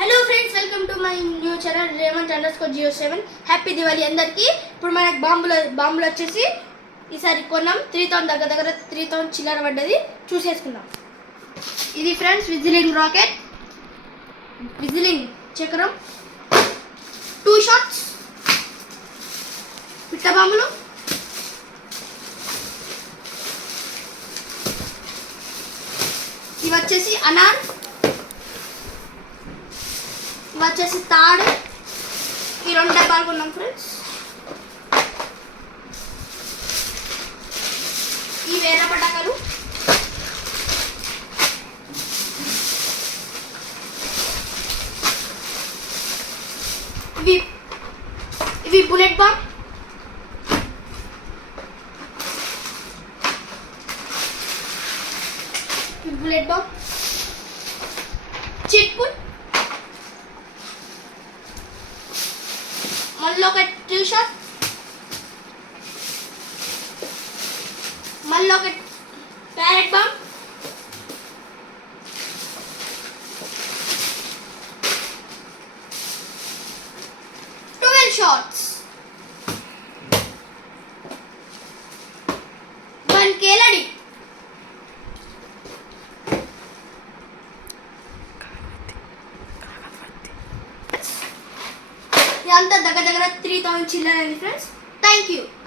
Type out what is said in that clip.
Hello friends, welcome to my new channel రేమంత్_07. Happy Diwali అందరికీ. ఇప్పుడు మనకి బాంబులు వచ్చేసి ఈసారి కొన్నాం 3000 దగ్గర 3000 చిల్లర పడ్డది. చూసేసుకుందాం. ఇది ఫ్రెండ్స్ విజిలింగ్ రాకెట్, విజిలింగ్ చక్రం, 2 షాట్స్, పిట్ట బాంబులు, ఇవి వచ్చేసి అనార్, ఇవి వచ్చేసి తాడు. ఈ 2 డబ్బాలు కొన్నాం ఫ్రెండ్స్. ఈ వేరే పటాకాలు, ఇవి బుల్లెట్ బాంబ్, చిట్పుల్, మళ్ళీ ఒక 2 షాట్, మళ్ళీ ఒక ప్యారెట్ బాంబ్, షార్ట్స్, 1 కేలడి, ఇదంతా దగ్గర 3000 చిల్లర ఫ్రెండ్స్. Thank you.